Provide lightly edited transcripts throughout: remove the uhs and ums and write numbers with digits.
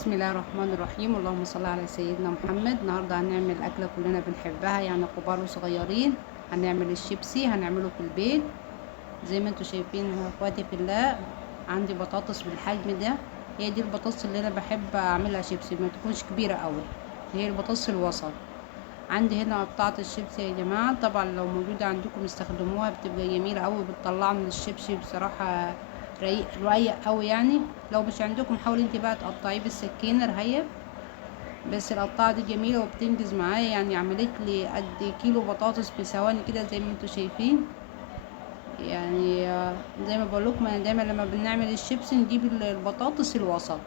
بسم الله الرحمن الرحيم. اللهم صل على سيدنا محمد. النهارده هنعمل اكله كلنا بنحبها، يعني كبار وصغيرين. هنعمل الشيبسي، هنعمله في البيت زي ما انتم شايفين يا اخواتي في الله. عندي بطاطس بالحجم ده، هي دي البطاطس اللي انا بحب اعملها شيبسي، ما تكونش كبيره قوي، هي البطاطس الوسط. عندي هنا قطعه الشيبسي يا جماعه، طبعا لو موجوده عندكم استخدموها، بتبقى جميله قوي، بتطلع من الشيبسي بصراحه رقيق قوي يعني. لو مش عندكم حاولي انت بقى تقطعيه بالسكينه رهيب، بس القطعه دي جميله وبتنجز معايا، يعني عملت لي قد كيلو بطاطس في ثواني كده زي ما انتم شايفين. يعني زي ما بقول لكم، انا دايما لما بنعمل الشيبسي نجيب البطاطس الوسط.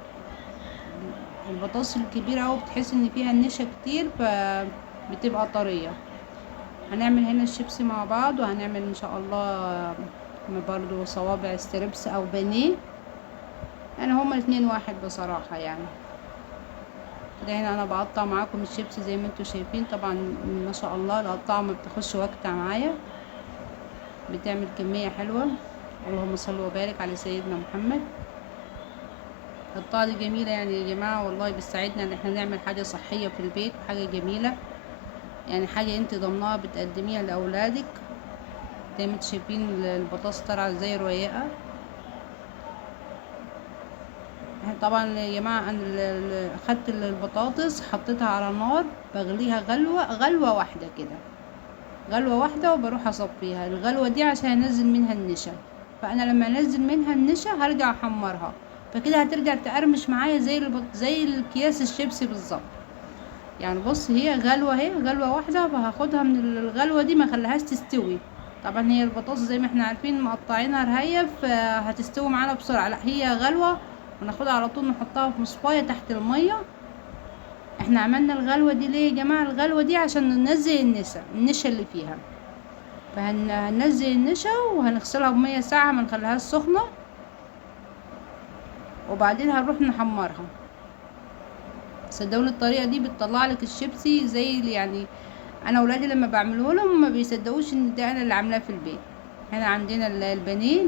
البطاطس الكبيره اهو بتحس ان فيها النشا كتير فبتبقى طريه. هنعمل هنا الشيبسي مع بعض، وهنعمل ان شاء الله برضو صوابع ستريبس او بانيه، يعني هما الاتنين واحد بصراحه يعني. كده هنا انا بقطع معاكم الشيبسي زي ما انتم شايفين، طبعا ما شاء الله القطاعه ما بتاخدش وقت معايا، بتعمل كميه حلوه. اللهم صل وبارك على سيدنا محمد. القطاعه دي جميله يعني يا جماعه، والله بتساعدنا ان احنا نعمل حاجه صحيه في البيت وحاجه جميله، يعني حاجه انت ضمنها بتقدميها لاولادك. زي ما انتم شايفين البطاطس طالعه ازاي رقيقه. طبعا يا جماعه انا اخدت البطاطس حطيتها على نار بغليها غلوه واحده كده، غلوة واحدة، وبروح اصفيها الغلوة دي عشان انزل منها النشا. فانا لما انزل منها النشا هرجع احمرها، فكده هترجع تقرمش معايا زي الكياس الشيبسي بالظبط. يعني بص، هي غلوة اهي، غلوة واحدة، فهاخدها من الغلوة دي ما خليهاش تستوي. طبعا هي البطاطس زي ما احنا عارفين مقطعينها رهيف، فهتستوي معانا بسرعة. لا، هي غلوة، وناخدها على طول نحطها في مصفاية تحت المية. احنا عملنا الغلوة دي ليه يا جماعة؟ الغلوة دي عشان ننزل النشا اللي فيها. فهننزل النشا وهنغسلها بمية ساقعة، ما نخليهاش سخنة، وبعدين هنروح نحمرها. صدقوني الطريقة دي بتطلع لك الشيبسي زي يعني انا ولادي لما بعمله لهم ما بيصدقوش ان ده انا اللي عاملاه في البيت. هنا عندنا البانيه،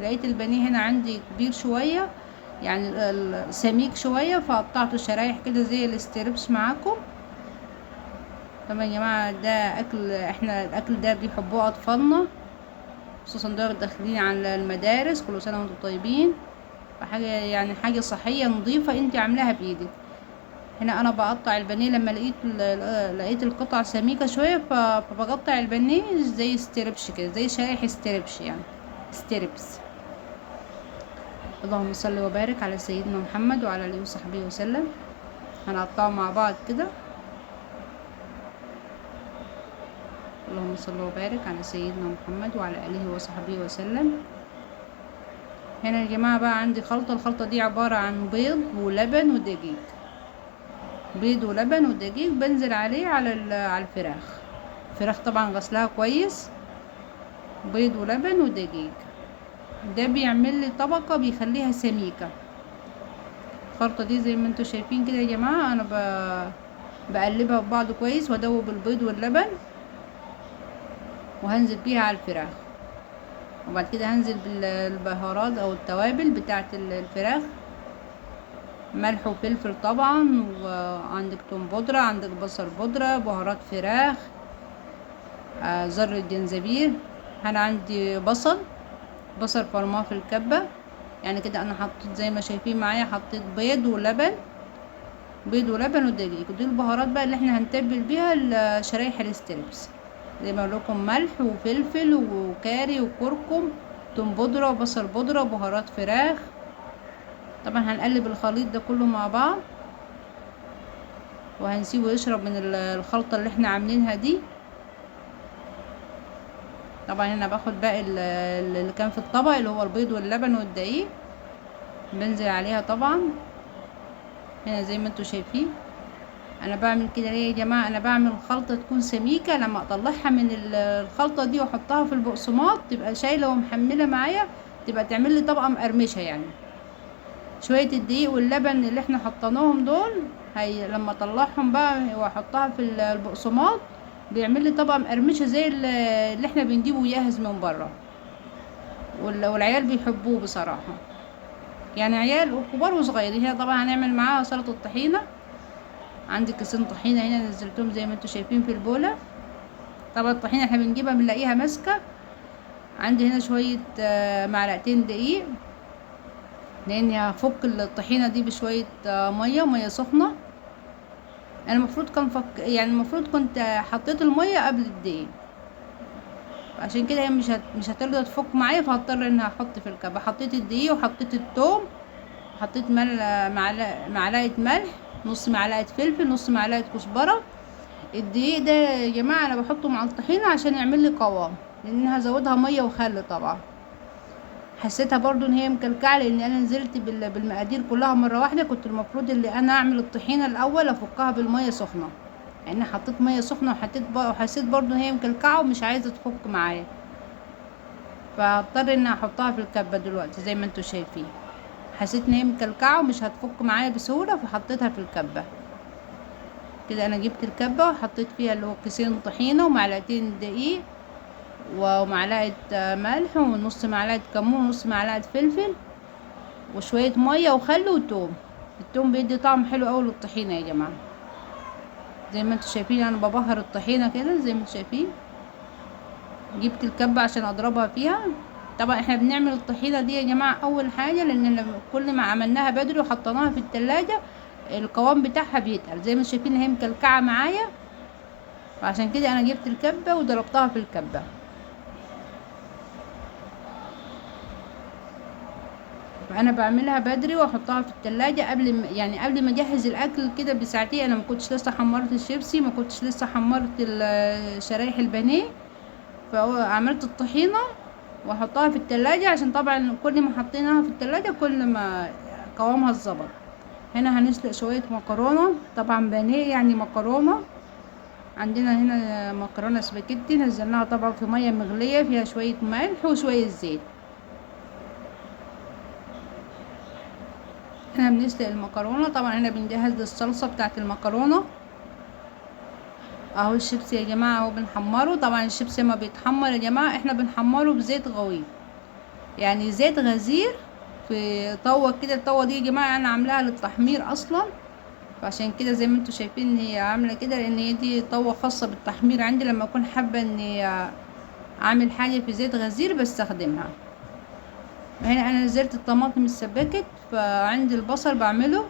لقيت البانيه هنا عندي كبير شوية، يعني سميك شوية، فقطعته شرايح كده زي الاستريبس معاكم. طبعا يا جماعة ده اكل، احنا الاكل ده بيحبوه اطفالنا، خصوصا دول داخلين على المدارس. كل سنة وانتم طيبين. فحاجة يعني حاجة صحية نظيفة انت عاملاها بايدك. هنا انا بقطع البانيه لما لقيت القطع سميكة شوية، فبقطع البانيه زي ستريبش كده، زي شرايح ستريبش يعني، ستريبس. اللهم صل وبارك على سيدنا محمد وعلى اله وصحبه وسلم. هنقطعه مع بعض كده. اللهم صل وبارك على سيدنا محمد وعلى اله وصحبه وسلم. هنا يا جماعة بقى عندي الخلطة دي عبارة عن بيض ولبن ودقيق. بيض ولبن ودقيق، بنزل عليه على الفراخ طبعا غسلها كويس. بيض ولبن ودقيق، ده بيعمل لي طبقة بيخليها سميكة. الخلطة دي زي ما انتوا شايفين كده يا جماعة، انا بقلبها ببعض كويس، وادوب البيض واللبن، وهنزل بيها على الفراخ. وبعد كده هنزل بالبهارات او التوابل بتاعة الفراخ، ملح وفلفل طبعا، وعندك توم بودرة، عندك بصل بودرة، بهارات فراخ، ذرة جنزبيل. انا عندي بصل فرماه في الكبة. يعني كده انا حطيت زي ما شايفين معايا، حطيت بيض ولبن ودقيق، ودي البهارات بقى اللي احنا هنتبل بيها شرايح الستريبس. زي ما لكم ملح وفلفل وكاري وكركم، توم بودرة وبصل بودرة وبهارات فراخ. طبعا هنقلب الخليط ده كله مع بعض، وهنسيبه يشرب من الخلطة اللي احنا عاملينها دي. طبعا هنا باخد باقي اللي كان في الطبق، اللي هو البيض واللبن والدقيق، بنزل عليها طبعا. هنا زي ما انتوا شايفين انا بعمل كده ليه يا جماعه؟ انا بعمل خلطه تكون سميكه، لما اطلعها من الخلطه دي واحطها في البقسماط تبقى شايله ومحمله معايا، تبقى تعمل لي طبقه مقرمشه يعني. شويه الدقيق واللبن اللي احنا حطيناهم دول، هي لما اطلعهم بقى واحطها في البقسماط بيعمل لي طبقه مقرمشه زي اللي احنا بنجيبه جاهز من بره، والعيال بيحبوه بصراحه. يعني عيال وكبار وصغيرين. هنا طبعا هنعمل معاها سلطة الطحينة. عندي كيسين طحينة هنا نزلتهم زي ما انتوا شايفين في البولة. طبعا الطحينة احنا بنجيبها بنلاقيها ماسكة. عندي هنا شوية معلقتين دقيق، لاني هفك الطحينة دي بشوية مية سخنة. انا المفروض كان يعني المفروض كنت حطيت المية قبل الدقيق، عشان كده هي مش هترضى تفك معايا، فهضطر ان احط في الكبة. حطيت الدقيق وحطيت الثوم، حطيت معلقة ملح، نص معلقة فلفل، نص معلقة كزبرة. الدقيق ده يا جماعة انا بحطه مع الطحينة عشان يعمل لي قوام، لان هزودها مية وخل طبعا. حسيتها برضو ان هي مكلكعة، لان انا نزلت بالمقادير كلها مرة واحدة. كنت المفروض اللي انا اعمل الطحينة الاول افكها بالمية سخنة، لان حطيت مية سخنة وحسيت برضو ان هي مكلكعة ومش عايزة تفك معايا، فاضطر ان احطها في الكبة دلوقتي زي ما انتوا شايفين. حسيت ان هي مكلكعة ومش هتفك معايا بسهولة، فحطيتها في الكبة. كده انا جبت الكبة وحطيت فيها اللي هو كيسين طحينة ومعلقتين دقيق ومعلقة ملح ونص معلقة كمون ونص معلقة فلفل وشوية مية وخل وتوم. التوم بيدي طعم حلو اوي للطحينة يا جماعة. زي ما انتوا شايفين انا ببهر الطحينة كده زي ما انتوا شايفين. جبت الكبة عشان اضربها فيها. طبعا احنا بنعمل الطحينة دي يا جماعة اول حاجة، لان كل ما عملناها بدري وحطيناها في التلاجة القوام بتاعها بيتقل. زي ما شايفين هي مكلكعة معايا، فعشان كده انا جبت الكبة وضربتها في الكبة. فانا بعملها بدري واحطها في التلاجة قبل ما اجهز الاكل كده بساعتين. انا ما كنتش لسه حمرت الشيبسي، ما كنتش لسه حمرت شرايح البانيه، فعملت الطحينة واحطها في التلاجة، عشان طبعا كل ما حطيناها في التلاجة كل ما قوامها اتظبط. هنا هنسلق شوية مكرونة، طبعا بانيه يعني مكرونة. عندنا هنا مكرونة سباكيتي، نزلناها طبعا في مية مغلية فيها شوية ملح وشوية زيت. هنا بنسلق المكرونة. طبعا هنا بنجهز للصلصة بتاعة المكرونة. اهو الشيبسي يا جماعة اهو بنحمره. طبعا الشيبسي ما بيتحمر يا جماعة احنا بنحمره بزيت غويط، يعني زيت غزير في طوة كده. الطوة دي يا جماعة انا عاملاها للتحمير اصلا، فعشان كده زي ما انتوا شايفين هي عاملة كده، لان هي دي طوة خاصة بالتحمير عندي. لما اكون حابة اني اعمل حاجة في زيت غزير بستخدمها. هنا انا نزلت الطماطم السباكت، فعندي البصل بعمله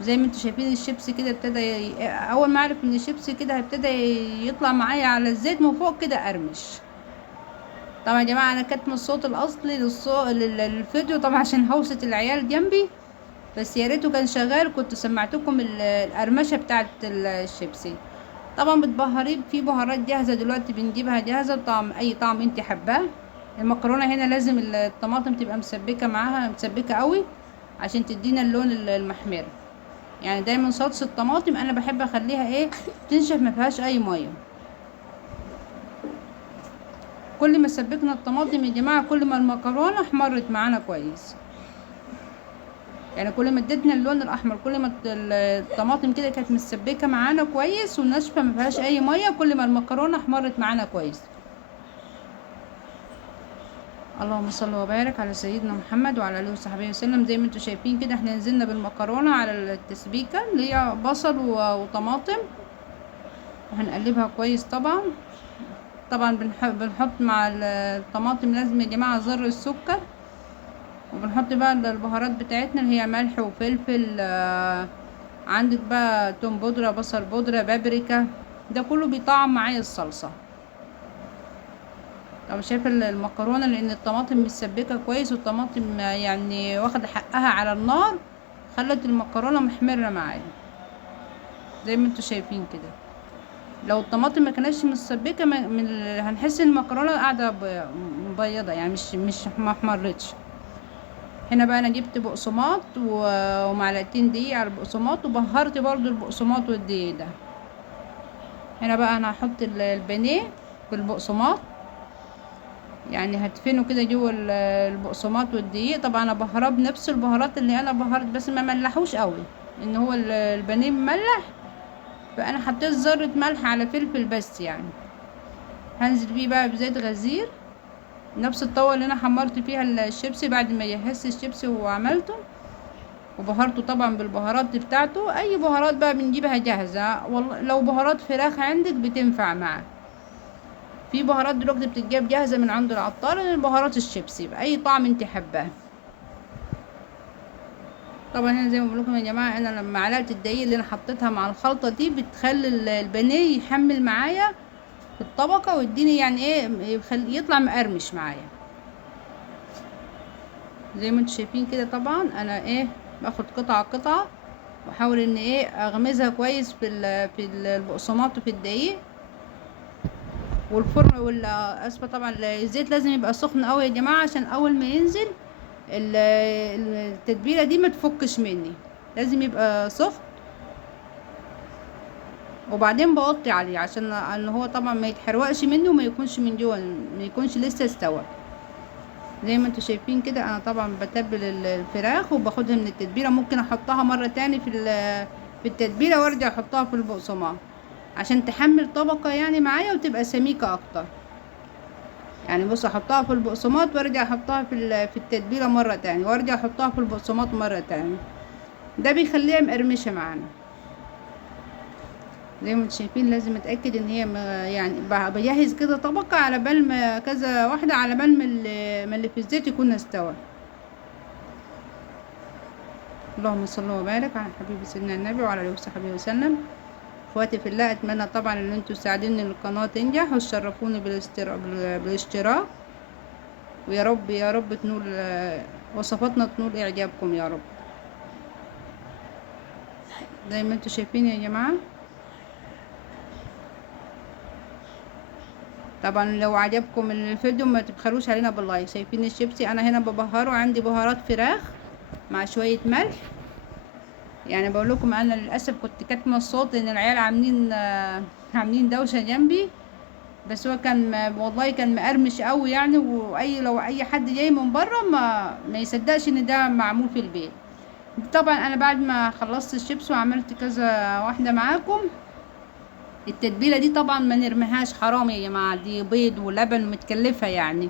زي ما انتوا شايفين. الشيبسي كده اول ما اعرف ان الشيبسي كده هيبتدى يطلع معايا على الزيت من فوق كده ارمش. طبعا يا جماعه انا كاتمه الصوت الاصلي للفيديو طبعا عشان هوسة العيال جنبي، بس يا ريته كان شغال كنت سمعتكم القرمشه بتاعه الشيبسي. طبعا بتبهريه في بهارات جاهزه دلوقتي بنجيبها جاهزه، طعم اي طعم انت حباه. المكرونه هنا لازم الطماطم تبقى مسبكه معاها، مسبكه قوي عشان تدينا اللون المحمر. يعني دايما صلصة الطماطم انا بحب اخليها تنشف ما فيهاش اي ميه. كل ما سبكنا الطماطم يا جماعه كل ما المكرونه احمرت معانا كويس. يعني كل ما ادتنا اللون الاحمر كل ما الطماطم كده كانت مسبكه معانا كويس وناشفه ما فيهاش اي ميه، كل ما المكرونه احمرت معانا كويس. اللهم صل وبارك على سيدنا محمد وعلى اله وصحبه وسلم. زي ما انتم شايفين كده احنا نزلنا بالمكرونه على التسبيكه اللي هي بصل وطماطم، وهنقلبها كويس. طبعا بنحط مع الطماطم لازم يا جماعه زر السكر، وبنحط بقى البهارات بتاعتنا اللي هي ملح وفلفل. عندك بقى توم بودره، بصل بودره، بابريكا، ده كله بيطعم معايا الصلصه. طب شايفه المكرونه لان الطماطم متسبكه كويس والطماطم يعني واخده حقها على النار، خلت المكرونه محمره معايا زي ما انتوا شايفين كده. لو الطماطم ما كانتش متسبكه هنحس ان المكرونه قاعده مبيضه، يعني مش ما احمرتش. هنا بقى انا جبت بقسماط ومعلقتين دقيق على البقسماط، وبهرت برضو البقسماط والدقيق ده. هنا بقى انا هحط البانيه في البقسماط، يعني هدفنه كده جوه البقسماط والدقيق. طبعا انا بهراه بنفس البهارات اللي انا بهرت، بس ما ملحوش قوي ان هو البانيه مملح، فانا حطيت ذره ملح على فلفل بس. يعني هنزل بيه بقى بزيت غزير نفس الطاوة اللي انا حمرت فيها الشيبسي بعد ما جهزت الشيبسي وعملته، وبهرته طبعا بالبهارات بتاعته. اي بهارات بقى بنجيبها جاهزة، والله لو بهارات فراخ عندك بتنفع معاه. في بهارات دلوقتي بتتجاب جاهزة من عند العطار، البهارات الشيبسي بأي طعم انت حباه. طبعا هنا زي ما بقول لكم يا جماعة، انا لما معلقة الدقيق اللي انا حطيتها مع الخلطة دي بتخلي البانيه يحمل معايا في الطبقة، ويديني يعني ايه، يطلع مقرمش معايا زي ما انتم شايفين كده. طبعا انا ايه، باخد قطعة قطعة واحاول ان ايه اغمزها كويس في البقسماط وفي الدقيق. والفرن اسفه طبعا الزيت لازم يبقى سخن قوي يا جماعه، عشان اول ما ينزل التتبيله دي ما تفكش مني، لازم يبقى سخن. وبعدين بغطي عليه عشان ان هو طبعا ما يتحرقش مني وما يكونش من جوه، ما يكونش لسه استوى. زي ما انتم شايفين كده انا طبعا بتبل الفراخ وباخدها من التتبيله، ممكن احطها مره تاني في التتبيله وارجع احطها في البقسماط عشان تحمل طبقه يعني معايا وتبقى سميكه اكتر. يعني بص، احطها في البقسماط وارجع احطها في التتبيله مره تاني، وارجع احطها في البقسماط مره تاني. ده بيخليها مقرمشه معانا. زي ما انتم شايفين لازم اتاكد ان هي يعني بجهز كده طبقه على بال ما كذا واحده، على بال ما اللي في الزيت يكون استوى. اللهم صل وبارك على حبيبي سيدنا النبي وعلى اله وصحبه وسلم. اخواتي في الله، اتمنى طبعا ان انتوا تساعدوني ان القناه تنجح وتشرفوني بالاشتراك. ويا رب يا رب تنول وصفاتنا تنول اعجابكم يا رب. زي ما انتوا شايفين يا جماعه. طبعا لو عجبكم الفيديو ما تبخلوش علينا باللايك. شايفين الشيبسي انا هنا ببهره، عندي بهارات فراخ مع شويه ملح. يعني بقول لكم انا للاسف كنت كاتمه الصوت لان العيال عاملين دوشه جنبي. بس هو كان والله كان مقرمش قوي يعني، لو اي حد جاي من بره ما يصدقش ان ده معمول في البيت. طبعا انا بعد ما خلصت الشيبس وعملت كذا واحده معاكم، التتبيله دي طبعا ما نرميهاش، حرام يا جماعه، دي بيض ولبن متكلفه يعني.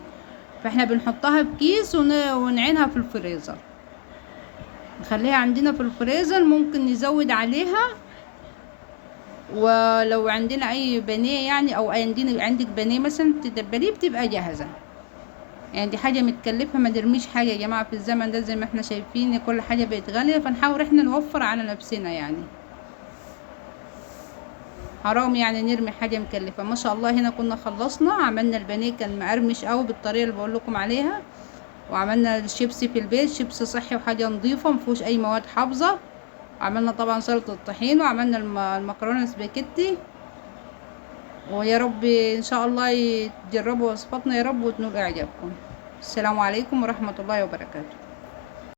فاحنا بنحطها في كيس ونعينها في الفريزر، نخليها عندنا في الفريزر. ممكن نزود عليها، ولو عندنا اي بانيه يعني، او عندك بانيه مثلا تتبليه بتبقى جاهزه. يعني دي حاجه متكلفه، ما نرميش حاجه يا جماعه في الزمن ده. زي ما احنا شايفين كل حاجه بقت غاليه، فنحاول احنا نوفر على نفسنا يعني. حرام يعني نرمي حاجه مكلفه. ما شاء الله هنا كنا خلصنا، عملنا البانيه كان مقرمش قوي بالطريقه اللي بقول لكم عليها. وعملنا الشيبسي في البيت، شيبسي صحي وحاجه نظيفه مفيهوش اي مواد حافظه. عملنا طبعا سلطه الطحين، وعملنا المكرونه سباكيتي. ويا رب ان شاء الله تجربوا وصفاتنا يا رب وتنول اعجابكم. السلام عليكم ورحمه الله وبركاته.